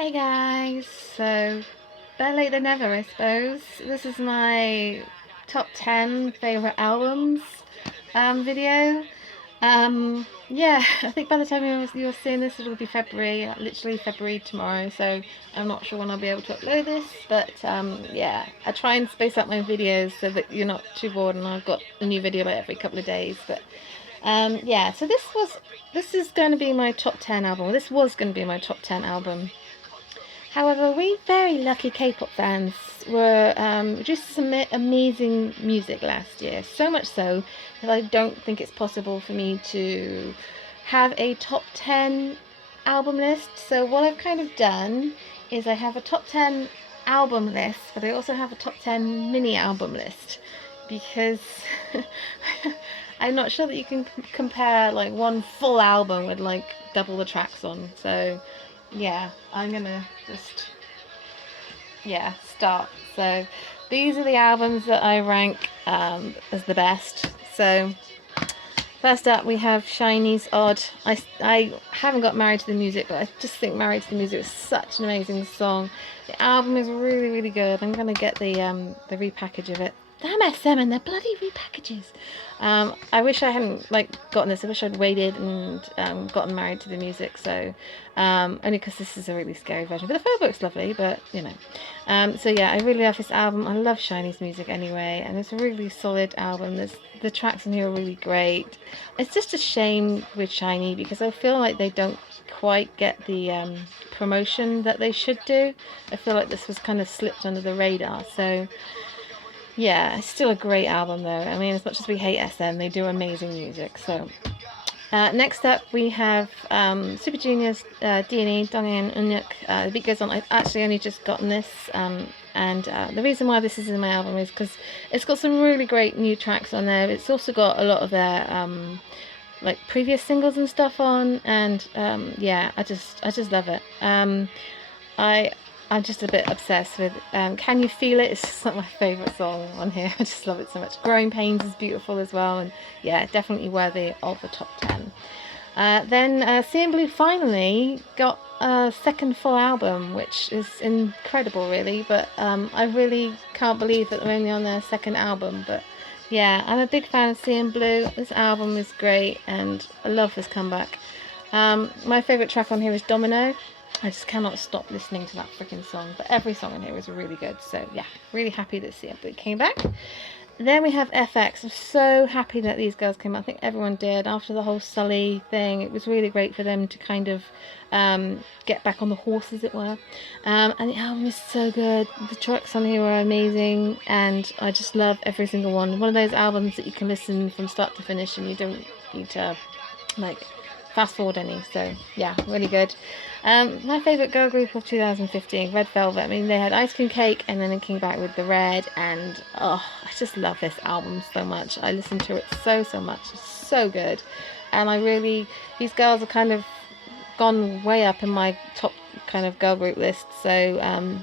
Hey guys, so better late than never, I suppose. This is my top 10 favourite albums video. Yeah, I think by the time you're seeing this, it'll be February, literally February tomorrow, so I'm not sure when I'll be able to upload this, but yeah, I try and space out my videos so that you're not too bored and I've got a new video like every couple of days, but yeah, so this is going to be my top 10 album. This was going to be my top 10 album. However, we very lucky K-pop fans were just some amazing music last year. So much so that I don't think it's possible for me to have a top 10 album list. So what I've kind of done is I have a top 10 album list, but I also have a top 10 mini album list because I'm not sure that you can compare like one full album with like double the tracks on. So yeah, I'm gonna just start. So these are the albums that I rank as the best. So first up we have SHINee's Odd. I haven't got Married to the Music, but I just think Married to the Music is such an amazing song. The album is really good. I'm gonna get the repackage of it. Damn SM and their bloody repackages. I wish I hadn't gotten this. I wish I'd waited and gotten Married to the Music. So only because this is a really scary version. But the photo lovely. But you know. So yeah, I really love this album. I love SHINee's music anyway, and it's a really solid album. The tracks in here are really great. It's just a shame with SHINee because I feel like they don't quite get the promotion that they should do. I feel like this was kind of slipped under the radar. So yeah, it's still a great album though. I mean, as much as we hate SM, they do amazing music. So next up we have Super Junior's D&E, Donghae and Eunhyuk. The beat goes on. I've actually only just gotten this, and the reason why this is in my album is because it's got some really great new tracks on there. It's also got a lot of their like previous singles and stuff on, and yeah, I just love it. I'm just a bit obsessed with Can You Feel It? It's just like my favourite song on here. I just love it so much. Growing Pains is beautiful as well, and yeah, definitely worthy of the top 10. Then CNBLUE finally got a second full album, which is incredible really, but I really can't believe that they're only on their second album. But yeah, I'm a big fan of CNBLUE. This album is great and I love this comeback. My favourite track on here is Domino. I just cannot stop listening to that freaking song, but every song in here is really good. So yeah, really happy that CNBLUE came back. Then we have FX. I'm so happy that these girls came out. I think everyone did after the whole Sully thing. It was really great for them to kind of get back on the horse, as it were. And the album is so good. The tracks on here are amazing, and I just love every single one. One of those albums that you can listen from start to finish, and you don't need to like fast forward any. So yeah, really good. My favourite girl group of 2015, Red Velvet. I mean, they had Ice Cream Cake and then it came back with The Red, and oh, I just love this album so much. I listen to it so much. It's so good, and these girls are kind of gone way up in my top kind of girl group list. So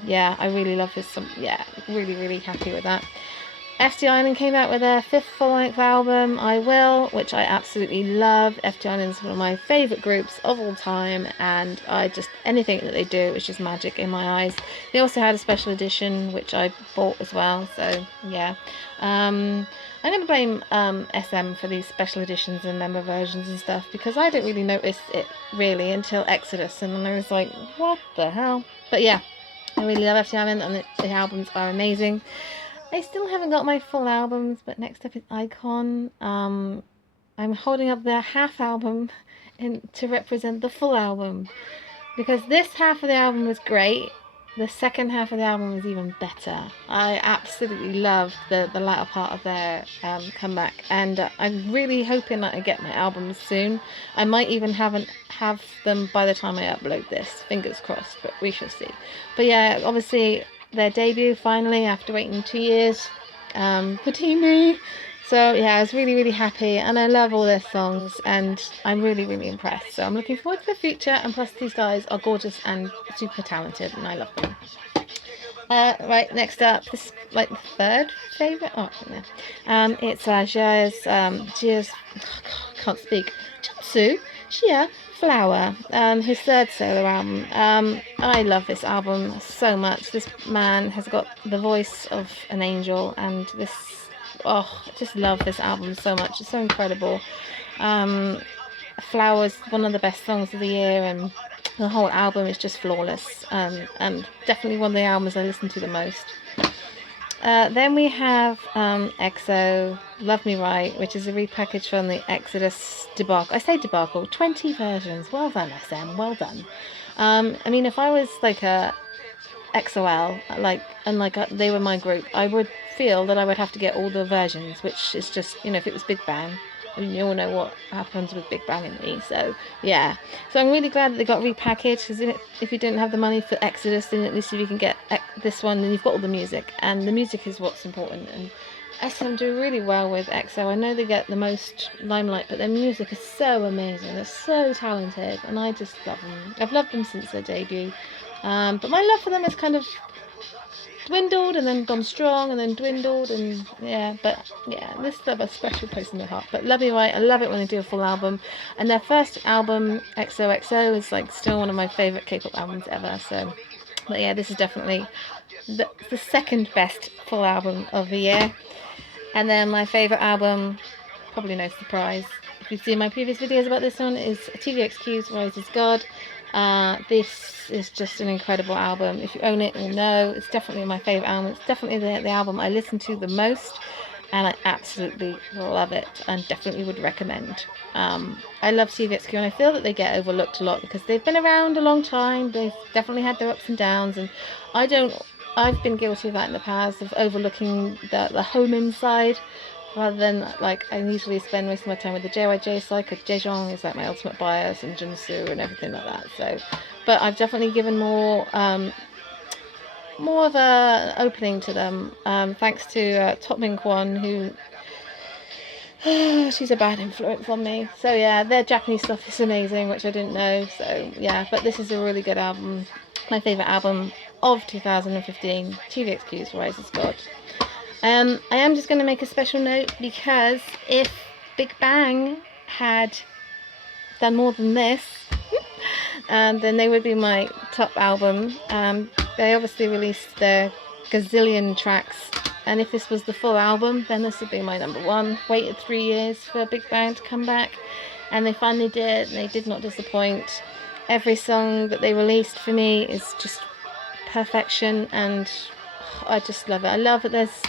yeah, I really love this. Yeah, really happy with that. FT Island came out with their fifth full-length album, I Will, which I absolutely love. FT Island is one of my favourite groups of all time, and anything that they do is just magic in my eyes. They also had a special edition, which I bought as well, so yeah. I never blame SM for these special editions and member versions and stuff, because I didn't really notice it really until Exodus, and then I was like, what the hell? But yeah, I really love FT Island, and the albums are amazing. I still haven't got my full albums, but next up is iKON. I'm holding up their half album to represent the full album, because this half of the album was great. The second half of the album was even better. I absolutely loved the latter part of their comeback, and I'm really hoping that I get my albums soon. I might even have them by the time I upload this. Fingers crossed, but we shall see. But yeah, obviously their debut finally after waiting 2 years for Team Me. So yeah, I was really happy, and I love all their songs, and I'm really impressed. So I'm looking forward to the future, and plus these guys are gorgeous and super talented, and I love them. Right, next up, this is like the third favourite. Oh, no. It's Jia's, can't speak. Jutsu. Chia Flower, his third solo album. I love this album so much. This man has got the voice of an angel, and I just love this album so much. It's so incredible. Flowers, one of the best songs of the year, and the whole album is just flawless, and definitely one of the albums I listen to the most. Then we have EXO, Love Me Right, which is a repackage from the Exodus debacle. I say debacle, 20 versions. Well done, SM, well done. I mean, if I was like a XOL, they were my group, I would feel that I would have to get all the versions, which is just, if it was Big Bang, I mean, you all know what happens with Big Bang and me, so yeah. So I'm really glad that they got repackaged, because if you didn't have the money for Exodus, then at least if you can get this one, then you've got all the music, and the music is what's important. And SM do really well with EXO. I know they get the most limelight, but their music is so amazing. They're so talented, and I just love them. I've loved them since their debut, but my love for them is kind of dwindled and then gone strong and then dwindled, and this have a special place in my heart. But Love Me Right, I love it when they do a full album, and their first album XOXO is like still one of my favourite K-pop albums ever. So, but yeah, this is definitely the second best full album of the year. And then my favourite album, probably no surprise if you've seen my previous videos about this one, is TVXQ's Rise Is God. This is just an incredible album. If you own it, you'll know it's definitely my favourite album. It's definitely the album I listen to the most, and I absolutely love it, and definitely would recommend. I love TVXQ, and I feel that they get overlooked a lot because they've been around a long time. They've definitely had their ups and downs, and I've been guilty of that in the past, of overlooking the home side, rather than, like, I usually spend most of my time with the JYJ side, because Daejeon is like my ultimate bias, and Junsu and everything like that. So, but I've definitely given more of a opening to them, thanks to Top Min Kwon, who she's a bad influence on me. So yeah, their Japanese stuff is amazing, which I didn't know. So yeah, but this is a really good album. My favourite album of 2015, TVXQ's Rise Is God. I am just going to make a special note, because if Big Bang had done more than this, then they would be my top album. They obviously released their gazillion tracks, and if this was the full album, then this would be my number one. Waited 3 years for Big Bang to come back, and they finally did, and they did not disappoint. Every song that they released for me is just perfection, and I just love it. I love that there's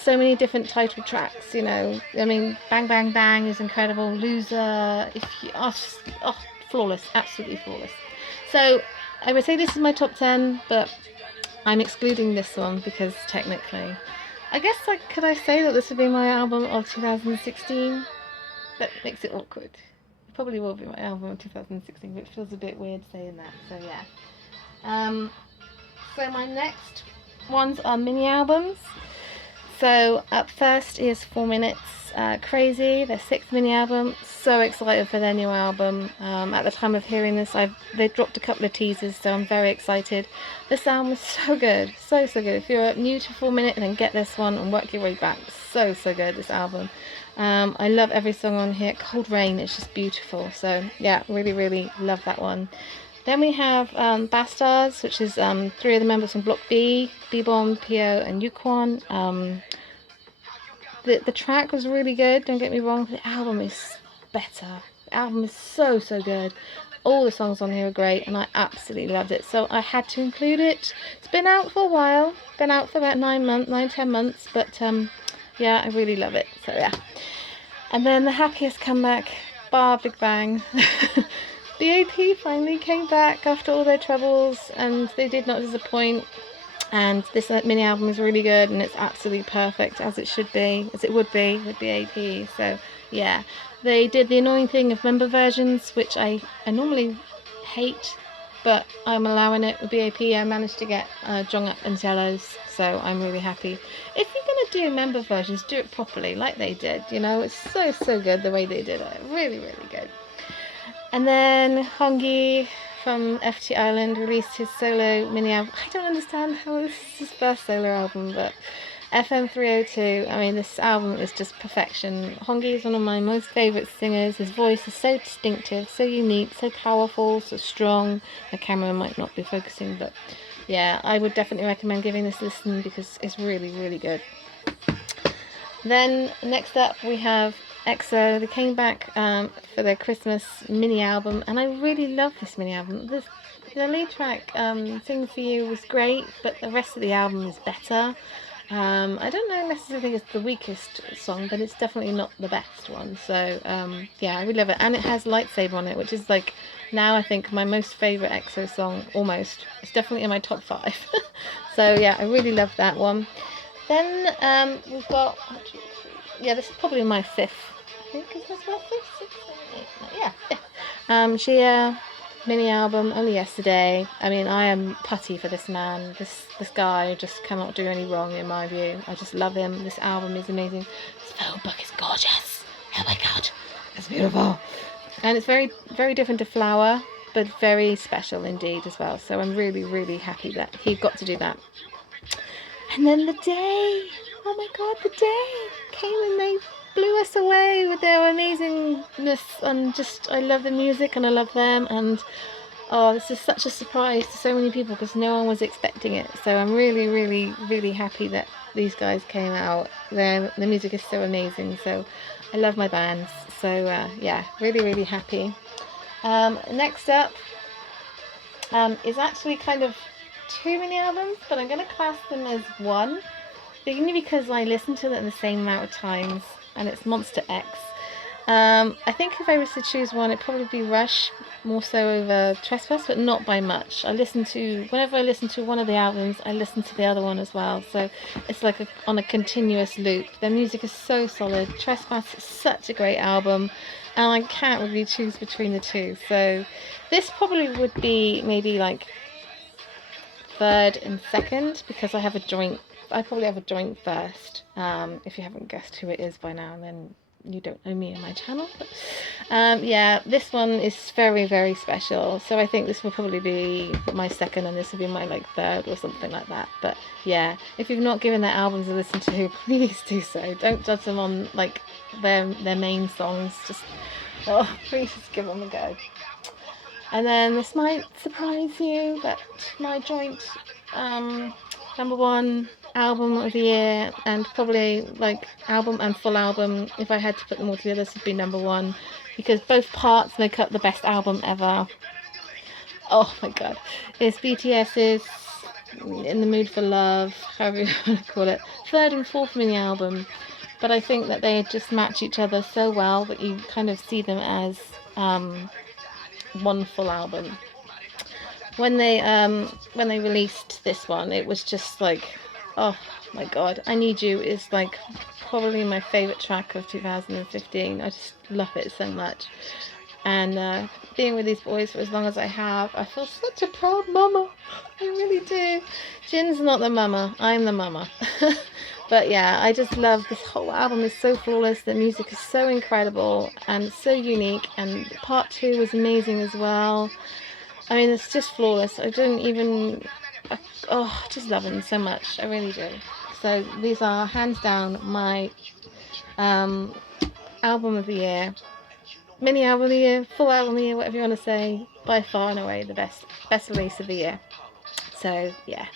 so many different title tracks, I mean, Bang Bang Bang is incredible, Loser, flawless, absolutely flawless. So I would say this is my top 10, but I'm excluding this one because technically, I guess, could I say that this would be my album of 2016? That makes it awkward. It probably will be my album of 2016, but it feels a bit weird saying that, so yeah. So my next ones are mini albums. So up first is 4 Minutes, Crazy, their 6th mini album. So excited for their new album. At the time of hearing this, they dropped a couple of teasers, so I'm very excited. This album is so good, so good. If you're new to 4 Minute, then get this one and work your way back. So good, this album. I love every song on here. Cold Rain is just beautiful. So yeah, really love that one. Then we have Bastars, which is 3 of the members from Block B, B-Bomb, Pio, and Yukwon. The track was really good, don't get me wrong, the album is better. The album is so good. All the songs on here are great, and I absolutely loved it, so I had to include it. It's been out for a while, been out for about 9-10 months, but yeah, I really love it, so yeah. And then the happiest comeback, bar Big Bang. BAP finally came back after all their troubles, and they did not disappoint. And this mini album is really good, and it's absolutely perfect, as it should be, as it would be with BAP. So yeah, they did the annoying thing of member versions, which I normally hate, but I'm allowing it with BAP. I managed to get Jonghyuk and Cellos, so I'm really happy. If you're going to do member versions, do it properly, like they did. It's so good the way they did it. Really good. And then Hongyi from FT Island released his solo mini album. I don't understand how this is his first solo album, but FM 302, I mean, this album is just perfection. Hongi is one of my most favourite singers. His voice is so distinctive, so unique, so powerful, so strong. The camera might not be focusing, but yeah, I would definitely recommend giving this a listen because it's really, really good. Then next up we have EXO. They came back for their Christmas mini album, and I really love this mini album. The lead track, Sing For You, was great, but the rest of the album is better. I don't know necessarily think it's the weakest song, but it's definitely not the best one. So yeah, I really love it, and it has Lightsaber on it, which is like now I think my most favourite EXO song. Almost, it's definitely in my top 5. So yeah, I really love that one. Then we've got, yeah, this is probably my 5th. I think is this my 5th, 6th, 7th, 8th? Yeah, 5th. Shia mini album, only yesterday. I mean, I am putty for this man. This guy just cannot do any wrong in my view. I just love him. This album is amazing. This phone book is gorgeous. Oh my god, it's beautiful. And it's very, very different to Flower, but very special indeed as well. So I'm really, really happy that he got to do that. And then The Day, oh my god, The Day came and they blew us away with their amazingness, and just, I love the music and I love them, and oh, this is such a surprise to so many people because no one was expecting it. So I'm really, really, really happy that these guys came out. The music is so amazing, so I love my bands. So yeah, really, really happy. Next up is actually kind of 2 mini albums, but I'm going to class them as one, only because I listened to them the same amount of times, and it's Monster X. I think if I was to choose one, it'd probably be Rush, more so over Trespass, but not by much. Whenever I listen to one of the albums, I listen to the other one as well, so it's like on a continuous loop. Their music is so solid. Trespass is such a great album, and I can't really choose between the two, so this probably would be maybe like 3rd and 2nd, because I probably have a joint first. If you haven't guessed who it is by now, then you don't know me and my channel. But yeah, this one is very, very special. So I think this will probably be my 2nd, and this will be my like 3rd or something like that. But yeah, if you've not given their albums a listen to, please do so. Don't judge them on like their main songs. Just please just give them a go. And then this might surprise you, but my joint number 1 album of the year, and probably like album and full album, if I had to put them all together, this would be number 1, because both parts make up the best album ever. Oh my god. It's BTS's In the Mood for Love, however you want to call it, 3rd and 4th mini album. But I think that they just match each other so well that you kind of see them as one full album. When they released this one, it was just like, oh my god, I Need You is like probably my favourite track of 2015. I just love it so much. And being with these boys for as long as I have, I feel such a proud mama. I really do. Jin's not the mama, I'm the mama. But yeah, I just love this whole album. Is so flawless. The music is so incredible and so unique, and part 2 was amazing as well. I mean, it's just flawless. I just love them so much. I really do. So these are hands down my album of the year, mini album of the year, full album of the year, whatever you want to say. By far and away the best release of the year. So yeah.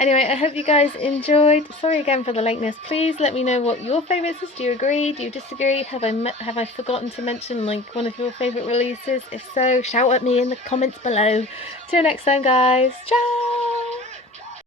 Anyway, I hope you guys enjoyed. Sorry again for the lateness. Please let me know what your favourites is. Do you agree? Do you disagree? Have I forgotten to mention like one of your favourite releases? If so, shout at me in the comments below. Till next time, guys. Ciao!